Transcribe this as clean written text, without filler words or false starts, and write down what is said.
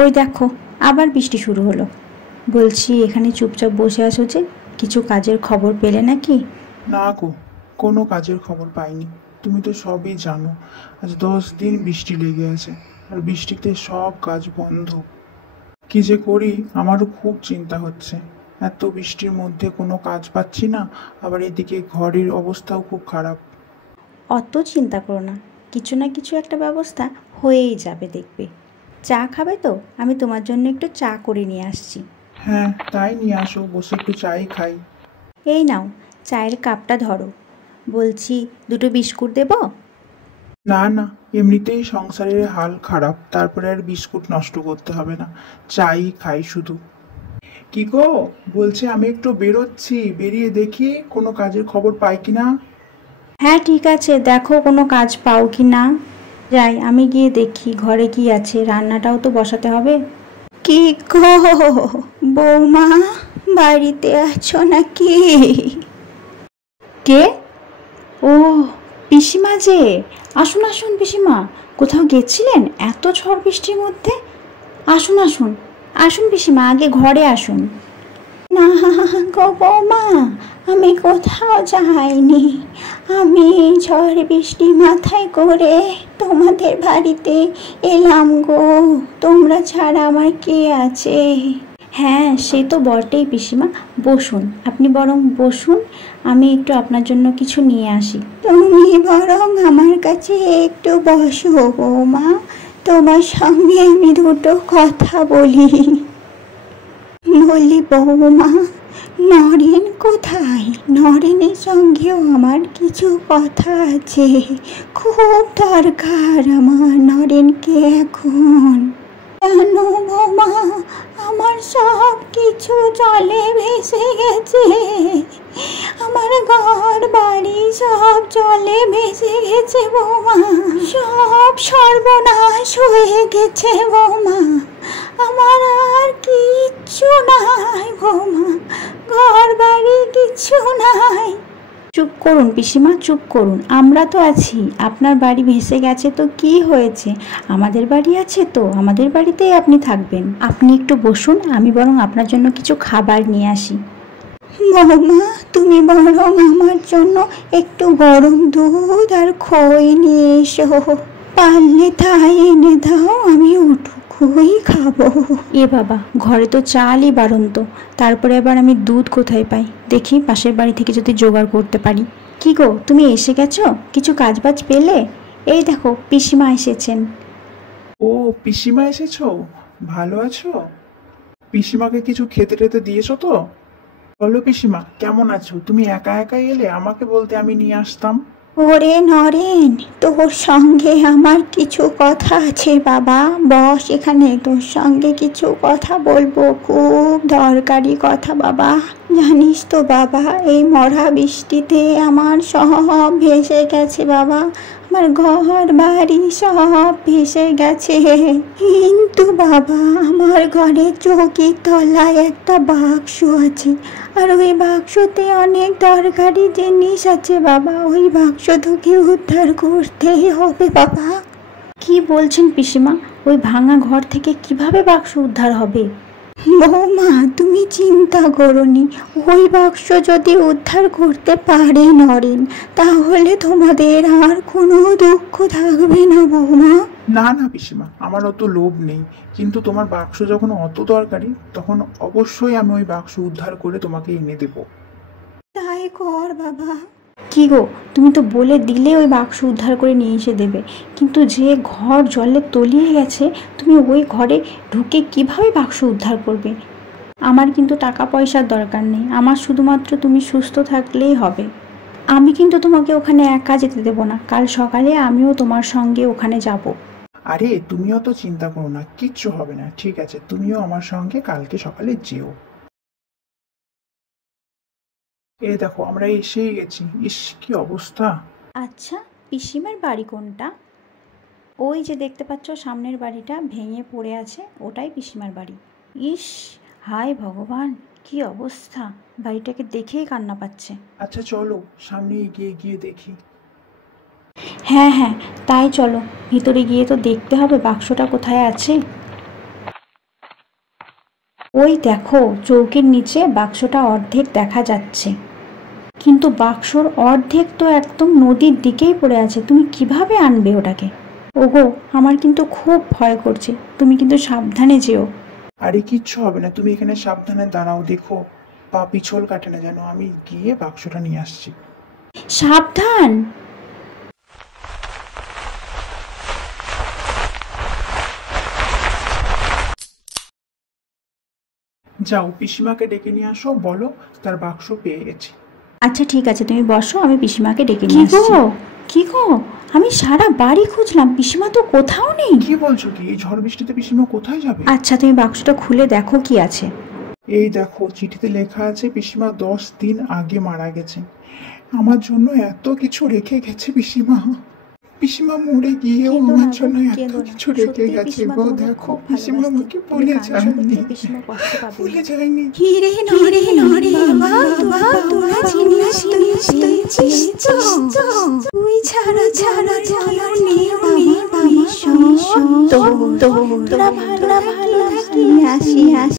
ওই দেখো আবার বৃষ্টি শুরু হলো। বলছি এখানে চুপচাপ বসে আছো যে, কিছু কাজের খবর পেলে নাকি? না গো, কোনো কাজের খবর পাইনি। তুমি তো সবই জানো, আজ 10 দিন বৃষ্টি লেগে আছে, আর বৃষ্টিতে সব কাজ বন্ধ। কি যে করি আমারও খুব চিন্তা হচ্ছে। এত বৃষ্টির মধ্যে কোনো কাজ পাচ্ছি না, আবার এদিকে ঘরের অবস্থাও খুব খারাপ। অত চিন্তা করো না, কিছু না কিছু একটা ব্যবস্থা হয়েই যাবে দেখবে। চা খাবে তো? আমি তোমার জন্য একটু চা করে নিয়ে আসছি। হ্যাঁ, তাই নিয়ে আসো, বসে একটু চাই খাই। এই নাও, চায়ের কাপটা ধরো। বলছি দুটো বিস্কুট দেবো? না না, এমনিতেই সংসারের হাল খারাপ, তারপরে আর বিস্কুট নষ্ট করতে হবে না, চাই খাই শুধু। কি গো, বলছে আমি একটু বেরোচ্ছি, বেরিয়ে দেখি কোনো কাজের খবর পাই কিনা। হ্যাঁ ঠিক আছে, দেখো কোনো কাজ পাও কি না। যাই, আমি গিয়ে দেখি ঘরে কি আছে, রান্নাটাও তো বসাতে হবে। কি গো বৌমা, বাড়িতে আছো নাকি? কে? ও, পিসিমা যে। আসুন আসুন পিসিমা, কোথাও গেছিলেন এত ঝড় বৃষ্টির মধ্যে? আসুন আসুন, আসুন পিসিমা, আগে ঘরে আসুন। না গো বৌমা, আমি কোথাও যাইনি। আমি ঝড় বৃষ্টি মাথায় করে তোমাদের বাড়িতে এলাম গো। তোমরা ছাড়া আমার কে আছে? হ্যাঁ সে তো বটেই পিসিমা, বসুন, আপনি বরং বসুন, আমি একটু আপনার জন্য কিছু নিয়ে আসি। তুমি বরং আমার কাছে একটু বসো বৌমা, তোমার সঙ্গে আমি দুটো কথা বলি। বলি বৌমা, নরেন কোথায়? নরেনের সঙ্গেও আমার কিছু কথা আছে, খুব দরকার আমার নরেনকে এখন। কেন বৌমা, আমার সব কিছু জলে ভেসে গেছে, আমার ঘর বাড়ি সব জলে ভেসে গেছে বৌমা, সব সর্বনাশ হয়ে গেছে বৌমা, আমার আর কিচ্ছু নাই বৌমা, ঘর বাড়ি কিচ্ছু নাই। চুপ করুন পিসিমা, চুপ করুন, আমরা তো আছি। আপনার বাড়ি ভেসে গেছে তো কি হয়েছে, আমাদের বাড়ি আছে তো, আমাদের বাড়িতেই আপনি থাকবেন। আপনি একটু বসুন, আমি বরং আপনার জন্য কিছু খাবার নিয়ে আসি। বৌমা, তুমি বরং আমার জন্য একটু গরম দুধ আর খই নিয়ে এসো, পারলে তাই এনে দাও, আমি ওটুকুই খাবো। এ বাবা, ঘরে তো চালই বাড়ন্ত, তারপরে আবার আমি দুধ কোথায় পাই? দেখি পাশের বাড়ি থেকে যদি জোগাড় করতে পারি। কি গো, তুমি এসে গেছো? কিছু কাজবাজ পেলে? এই দেখো পিসিমা এসেছেন। ও, পিসিমা এসেছো? ভালো আছো? পিসিমাকে কিছু খেতে টেতে দিয়েছো তো? বলো পিসিমা, কেমন আছো? তুমি একা একাই এলে, আমাকে বলতে আমি নিয়ে আসতাম। ওরে নরেন, তোর সঙ্গে আমার কিছু কথা আছে বাবা, বস এখানে, তোর সঙ্গে কিছু কথা বলবো, খুব দরকারি কথা বাবা। জানিস তো বাবা, এই মরা বৃষ্টিতে আমার সব ভেসে গেছে বাবা, আমার ঘর বাড়ি সব ভেসে গেছে। কিন্তু বাবা, আমার ঘরের চৌকির তলায় একটা বাক্স আছে, আর ওই বাক্সতে অনেক দরকারি জিনিস আছে বাবা, ওই বাক্স তোকে উদ্ধার করতেই হবে বাবা। কি বলছেন পিসিমা, ওই ভাঙা ঘর থেকে কিভাবে বাক্স উদ্ধার হবে? বৌমা, তুমি চিন্তা করোনি, ওই বাক্স যদি উদ্ধার করতে পারে নরেন, তাহলে তোমাদের আর কোনো দুঃখ থাকবে না বৌমা। না না পিসিমা, আমার অত লোভ নেই, কিন্তু তোমার বাক্স যখন অত দরকারি, তখন অবশ্যই আমি ওই বাক্স উদ্ধার করে তোমাকে এনে দেব। তাই কর বাবা। কি গো, তুমি তো বলে দিলে ওই বাক্স উদ্ধার করে নিয়ে এসে দেবে, কিন্তু যে ঘর জলে তলিয়ে গেছে, তুমি ওই ঘরে ঢুকে কিভাবে বাক্স উদ্ধার করবে? আমার কিন্তু টাকা পয়সার দরকার নেই, আমার শুধুমাত্র তুমি সুস্থ থাকলেই হবে। আমি কিন্তু তোমাকে ওখানে একা যেতে দেবো না, কাল সকালে আমিও তোমার সঙ্গে ওখানে যাব। আরে তুমিও তো চিন্তা করো না, কিচ্ছু হবে না, ঠিক আছে? তুমিও আমার সঙ্গে কালকে সকালে যেও। এই দেখো, আমরা এসেই গেছি। ইস, কি অবস্থা! আচ্ছা, পিসিমার বাড়ি কোনটা? ওই যে দেখতে পাচ্ছ সামনের বাড়িটা ভেঙে পড়ে আছে, ওটাই পিসিমার বাড়ি। ইস, হায় ভগবান, কি অবস্থা, বাড়িটাকে দেখেই কান্না পাচ্ছে। আচ্ছা চলো, সামনে এগিয়ে গিয়ে দেখি। হ্যাঁ হ্যাঁ, তাই চলো, ভিতরে গিয়ে তো দেখতে হবে বাক্সটা কোথায় আছে। ওই দেখো, চৌকির নিচে বাক্সটা অর্ধেক দেখা যাচ্ছে, কিন্তু বাক্সর অর্ধেক তো একদম নদীর দিকেই পড়ে আছে। তুমি কিভাবে আনবে ওটাকে? ওগো, আমার কিন্তু খুব ভয় করছে, তুমি কিন্তু সাবধানে যেও। আরে কিচ্ছু হবে না, তুমি এখানে সাবধানে দাঁড়াও, দেখো পা পিছল কাটে না যেন। আমি গিয়ে বাক্সটা নিয়ে আসছি। সাবধান। যাও পিসিমাকে ডেকে নিয়ে আসো, বলো তার বাক্স পেয়ে গেছি। আচ্ছা ঠিক আছে, তুমি বসো, আমি পিসিমাকে ডেকে নিয়ে আসছি। কি গো, আমি সারা বাড়ি খুঁজলাম, পিসিমা তো কোথাও নেই। কি বলছো কি? এই ঝড় বৃষ্টিতে পিসিমা কোথায় যাবে? আচ্ছা তুমি বাক্সটা খুলে দেখো কি আছে। এই দেখো, চিঠিতে লেখা আছে পিসিমা 10 দিন আগে মারা গেছেন। আমার জন্য এত কিছু রেখে গেছে পিসিমা। পিসিমা মরে গিয়েও আমার জন্য এত কিছু রেখে গেছে গো। দেখো পিসিমা আমাকে ভুলে যায়নি, ভুলে যায়নি। হিরে নরে নরে বাবা, তোরা চিনিস তো, তুই ছাড়া ছাড়া ছাড়া নেই আমার সব। তোরা ভালো আসি আসি।